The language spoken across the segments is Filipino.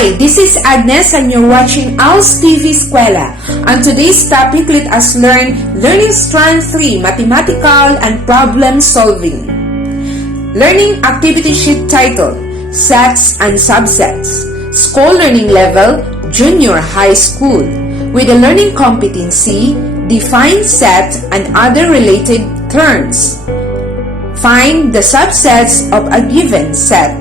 Hi, this is Agnes and you're watching ALS TV Eskwela. On today's topic, let us learn Learning Strand 3, Mathematical and Problem Solving. Learning Activity Sheet title, Sets and Subsets. School Learning Level, Junior High School. With the learning competency, define set and other related terms. Find the subsets of a given set.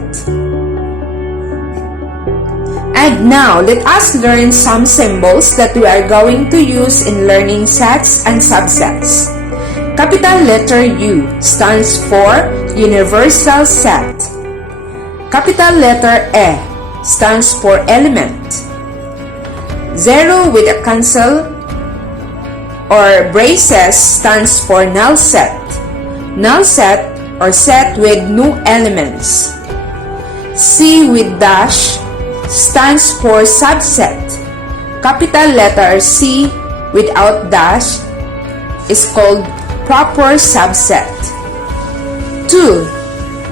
And now, let us learn some symbols that we are going to use in learning sets and subsets. Capital letter U stands for Universal Set. Capital letter E stands for Element. 0 with a cancel or braces stands for Null Set. Null set or set with no elements. C with dash stands for subset. Capital letter C without dash is called proper subset. 2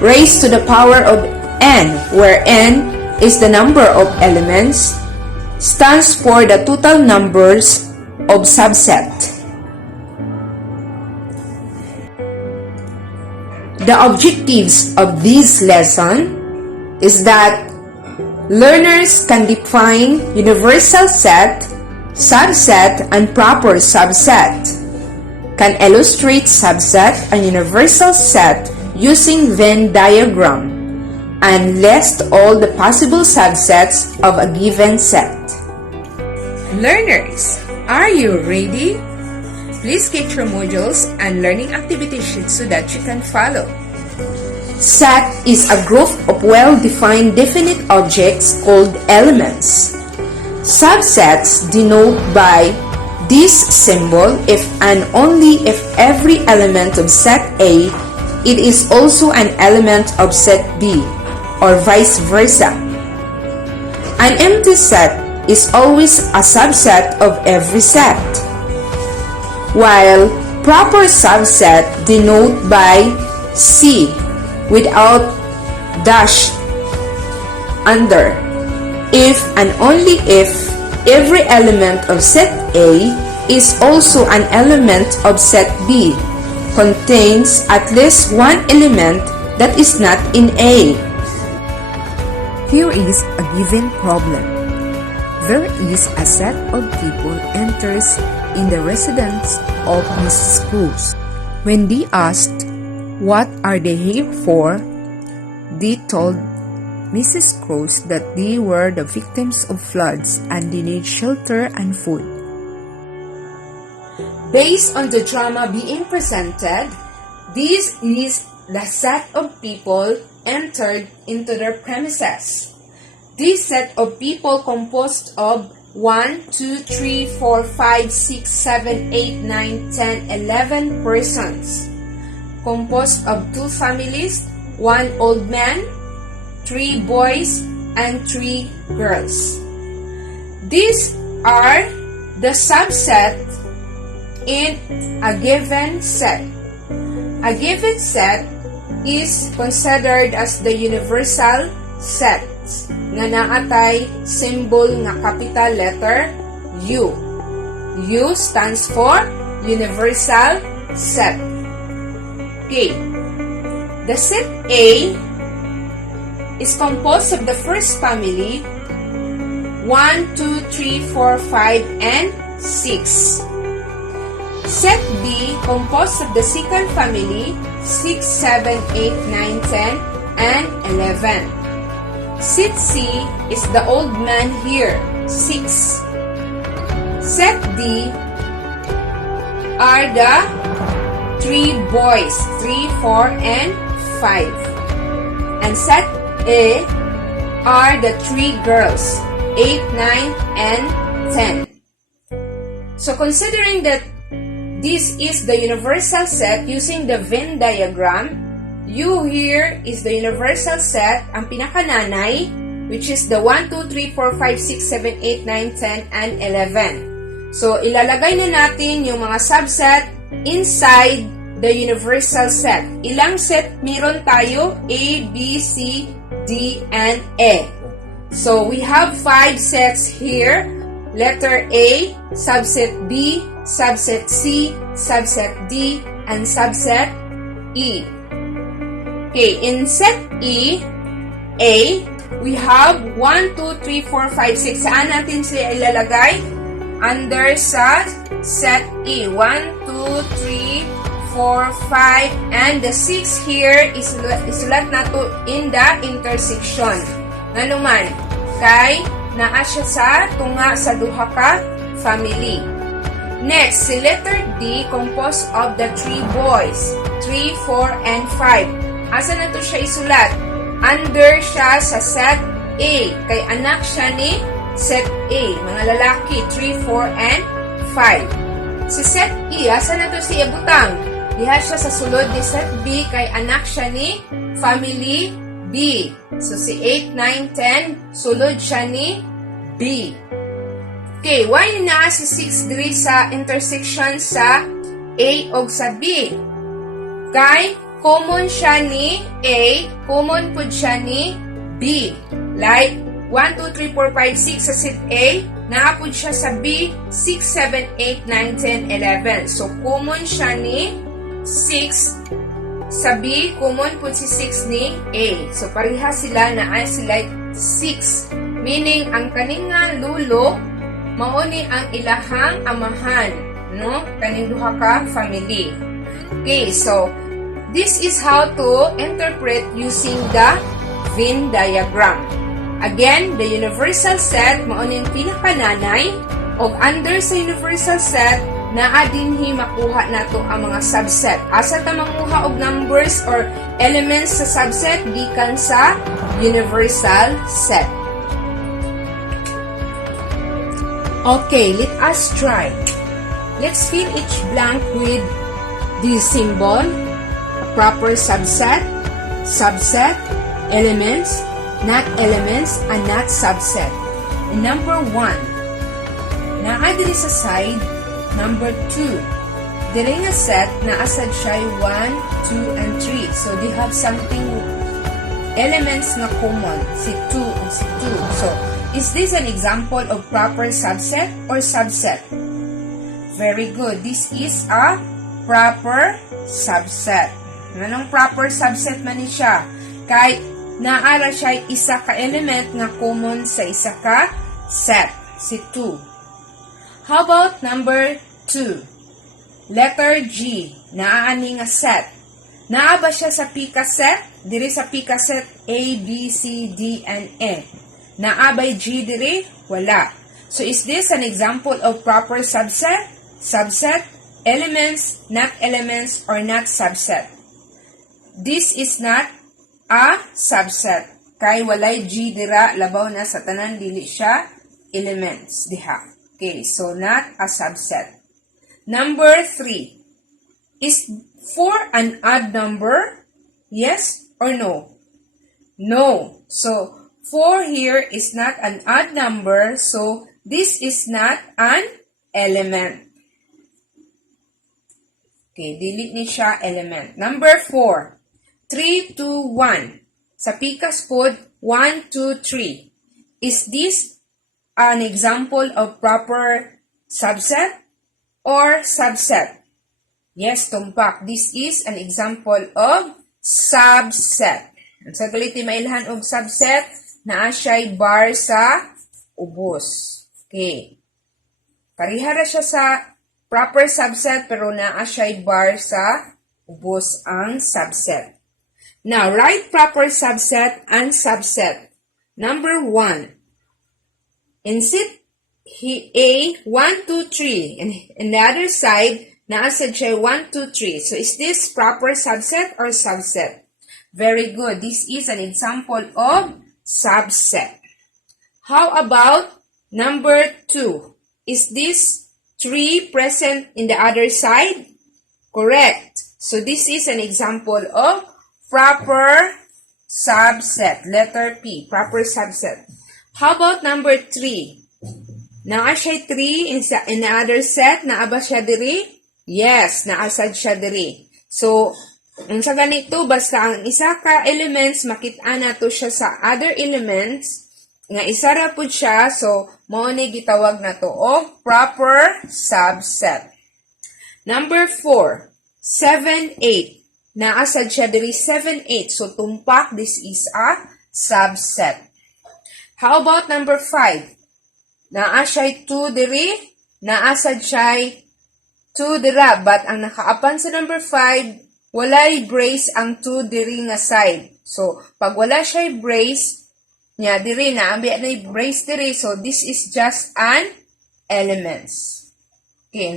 raised to the power of n, where n is the number of elements, stands for the total numbers of subset. The objectives of this lesson is that learners can define universal set, subset, and proper subset, can illustrate subset and universal set using Venn diagram, and list all the possible subsets of a given set. Learners, are you ready? Please get your modules and learning activity sheets so that you can follow. Set is a group of well-defined definite objects called elements. Subsets denote by this symbol if and only if every element of set A it is also an element of set B, or vice versa. An empty set is always a subset of every set, while proper subset denote by C without dash under, if and only if every element of set A is also an element of set B, contains at least one element that is not in A. Here is a given problem. There is a set of people enters in the residence of Mrs. Cruz. When they asked what are they here for, they told Mrs. Cruz that they were the victims of floods and they need shelter and food. Based on the drama being presented, this is the set of people entered into their premises. This set of people composed of 1, 2, 3, 4, 5, 6, 7, 8, 9, 10, 11 persons. Composed of 2 families, 1 old man, 3 boys, and 3 girls. These are the subset in a given set. A given set is considered as the universal set nga naatay symbol nga capital letter U. U stands for universal set. Okay. The set A is composed of the first family 1, 2, 3, 4, 5, and 6. Set B composed of the second family 6, 7, 8, 9, 10, and 11. Set C is the old man here, 6. Set D are the 3 boys, 3, 4, and 5. And set A are the 3 girls, 8, 9, and 10. So considering that this is the universal set using the Venn diagram, U here is the universal set, ang pinakananay, which is the 1, 2, 3, 4, 5, 6, 7, 8, 9, 10, and 11. So ilalagay na natin yung mga subset inside the universal set. Ilang set meron tayo? A, B, C, D, and E. So we have 5 sets here. Letter A, subset B, subset C, subset D, and subset E. Okay, in set E, A, we have 1, 2, 3, 4, 5, 6. Saan natin sila ilalagay? Under sa set E. 1, 2, 3, 4, 5, and the 6 here isulat nato in the intersection. Nganuman, kay naa siya sa tunga sa duha ka family. Next, si letter D composed of the 3 boys, 3, 4, and 5. Asa na to siya isulat? Under siya sa set A, kay anak siya ni set A, mga lalaki, 3, 4, and 5. Si set E, asa na to siya butang? Diha siya sa sulod ni set B, kay anak siya ni family B. So si 8, 9, 10, sulod siya ni B. Okay, why na si 6 diri sa intersection sa A o sa B? Kay common siya ni A, common po siya ni B. Like, 1, 2, 3, 4, 5, 6 sa set A, naapod siya sa B, 6, 7, 8, 9, 10, 11. So, common siya ni 6 sa B, common po si 6 ni A. So, pareha sila na ay sila 6. Meaning, ang kaning nga lulo, mauni ang ilahang amahan, no? Kaning duha ka family. Okay, so, this is how to interpret using the Venn diagram. Again, the universal set, mauni ang pinakananay, o under sa universal set, naa dinhi makuha nato ang mga subset. Asa ta manguha og numbers or elements sa subset gikan sa universal set. Okay, let us try. Let's fill each blank with this symbol, a proper subset, subset, elements, not elements, and not subset. And number 1, naa diri sa side. Number 2, diri nga set, naasad siya 1, 2, and 3. So, they have something, elements na common, si 2 and si 2. So, is this an example of proper subset or subset? Very good. This is a proper subset. Anong proper subset man ni siya? Kay naara siya isa ka element nga common sa isa ka set, si 2. How about number 2? Letter G, naaani nga set. Naa ba siya sa pika set? Diri sa pika set A, B, C, D, and E. Naa ba'y G diri? Wala. So is this an example of proper subset? Subset, elements, not elements, or not subset? This is not a subset. Kay walay G dira, labaw na sa tanan, dili siya elements diha. Okay, so not a subset. Number 3. Is 4 an odd number? Yes or no? No. So, 4 here is not an odd number, so this is not an element. Okay, delete ni siya element. Number 4. 3, 2, 1. Sa pikas pod, 1, 2, 3. Is this an example of proper subset or subset? Yes, tumpak. This is an example of subset. Ang sagaliti mailhan og subset, naa siya'y bar sa ubos. Okay. Parihara siya sa proper subset, pero naa siya'y bar sa ubos ang subset. Now, write proper subset and subset. Number 1. In set A, 1, 2, 3. And in the other side, naasad siya 1, 2, 3. So, is this proper subset or subset? Very good. This is an example of subset. How about number 2? Is this 3 present in the other side? Correct. So, this is an example of proper subset. Letter P, proper subset. How about number 3? Naa siya 3 in the other set. Naa ba siya diri? Yes, naasad siya diri. So, ang sa ganito, basta ang isa ka elements, makita na to siya sa other elements, nga isa ra pud siya, so mao ni gitawag na to og proper subset. Number 4, 7, 8. Naasad siya diri 7, 8. So tumpak, this is a subset. How about number 5? Naa siya 2 diri, naasad siya 2 dira, but ang nakaapan sa number 5, walay brace ang 2 diri nga side. So pag wala siya brace, nya diri na ambi na brace diri, so this is just an elements. Okay,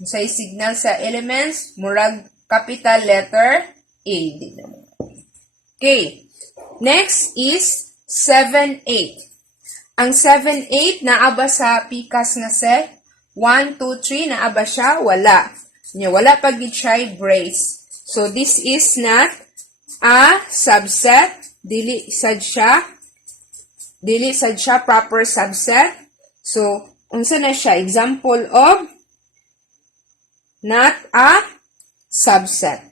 unsay signal sa elements, murag capital letter A. Okay, next is 7, 8. Ang 7, 8 naaba sa pikas nga set. 1, 2, 3 naaba siya, wala. Nya wala pag siya brace. So this is not a subset, dili sad siya proper subset. So, unsa na siya? Example of not a subset.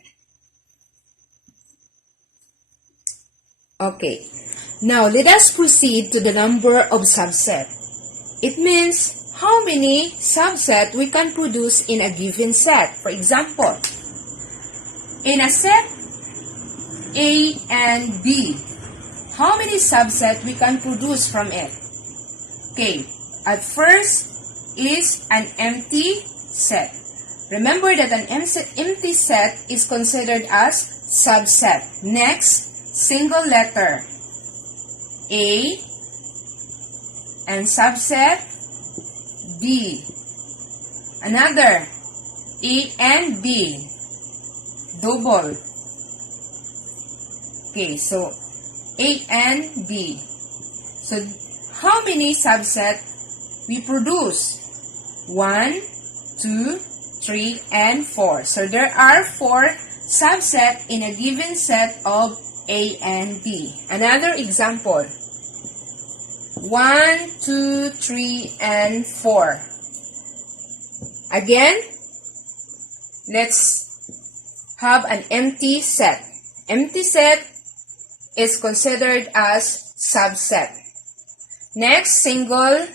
Okay. Now, let us proceed to the number of subset. It means how many subset we can produce in a given set. For example, in a set A and B, how many subset we can produce from it? Okay, at first is an empty set. Remember that an empty set is considered as subset. Next, single letter A and subset B. Another A and B, double. Okay, so A and B. So, how many subset we produce? 1, 2, 3, and 4. So, there are 4 subset in a given set of A and B. Another example. 1, 2, 3, and 4. Again, let's have an empty set. Empty set is considered as subset. Next, single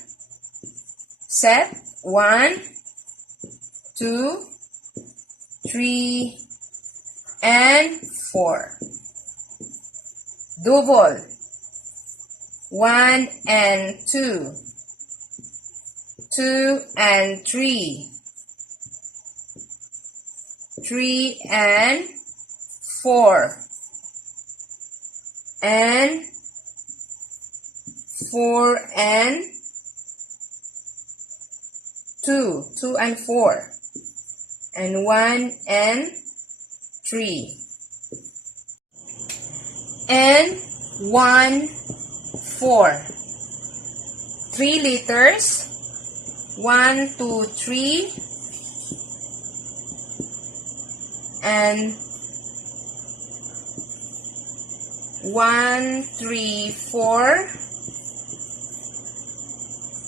set. 1, 2, 3, and 4. Double. 1 and 2. 2 and 3. 3 and 4. And 4 and 2. 2 and 4. And 1 and 3. And 1, 4. 3 letters. 1, 2, 3. And 1, 3, 4.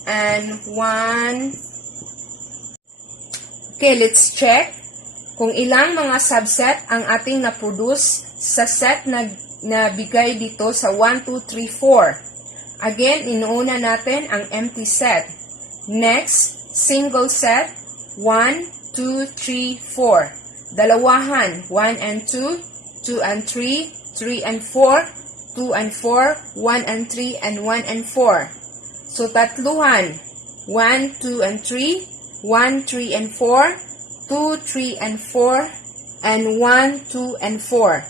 And 1. Okay, let's check kung ilang mga subset ang ating na-produce sa set na bigay dito sa 1, 2, 3, 4. Again, inuuna natin ang empty set. Next, single set. 1, 2, 3, 4. Dalawahan. 1 and 2. 2 and 3. 3 and 4. 2 and 4. 1 and 3. And 1 and 4. So, tatluhan. 1, 2, and 3. 1, 3, and 4. 2, 3, and 4. And 1, 2, and 4.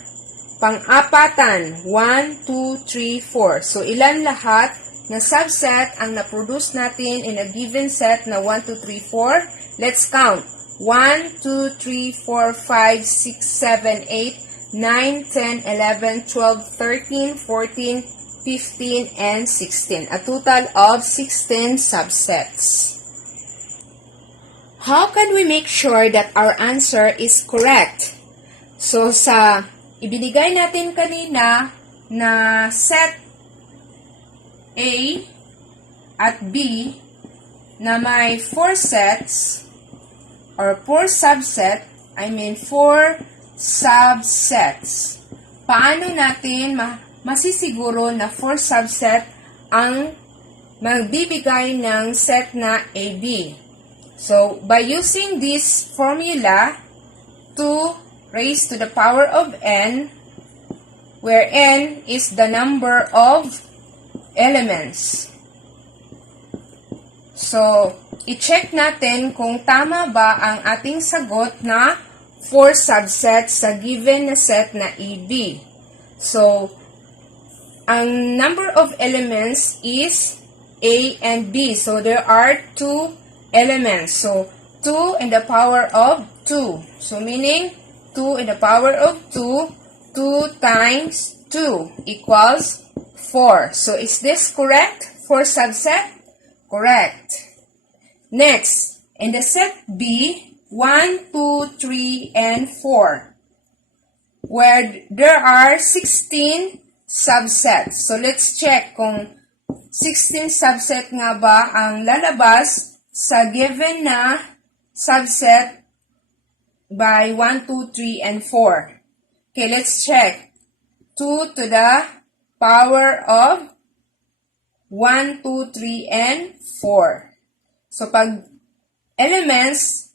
Pang-apatan, 1, 2, 3, 4. So, ilan lahat na subset ang na-produce natin in a given set na 1, 2, 3, 4? Let's count. 1, 2, 3, 4, 5, 6, 7, 8, 9, 10, 11, 12, 13, 14, 15, and 16. A total of 16 subsets. How can we make sure that our answer is correct? So, sa ibinigay natin kanina na set A at B na may 4 sets or 4 subset, 4 subsets. Paano natin masisiguro na 4 subset ang magbibigay ng set na AB. So, by using this formula, 2 raised to the power of n, where n is the number of elements. So, i-check natin kung tama ba ang ating sagot na 4 subsets sa given na set na AB. So, ang number of elements is A and B. So, there are 2 elements. So, 2 in the power of 2. So, meaning 2 in the power of 2, 2 times 2 equals 4. So, is this correct for subset? Correct. Next, in the set B, 1, 2, 3, and 4, where there are 16 subsets. So, let's check kung 16 subset nga ba ang lalabas sa given na subset by 1, 2, 3, and 4. Okay, let's check. 2 to the power of 1, 2, 3, and 4. So, pag elements,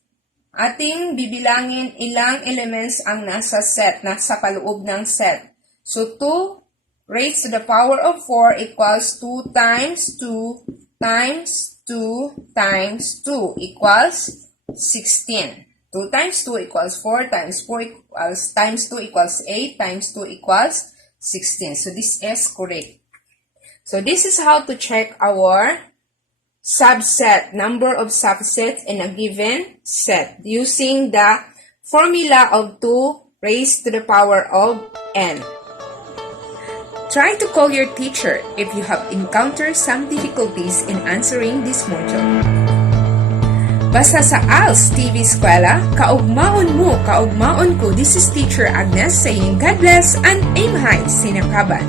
ating bibilangin ilang elements ang nasa set, nasa paloob ng set. So, 2 raised to the power of 4 equals 2 times 2 times 2 times 2 equals 16. 2 times 2 equals 4 times 4 equals times 2 equals 8 times 2 equals 16. So, this is correct. So, this is how to check our subset, number of subsets in a given set using the formula of 2 raised to the power of n. Try to call your teacher if you have encountered some difficulties in answering this module. Basta sa ALS TV Eskwela, kaugmaon mo, kaugmaon ko. This is Teacher Agnes saying God bless and aim high, sinakaban.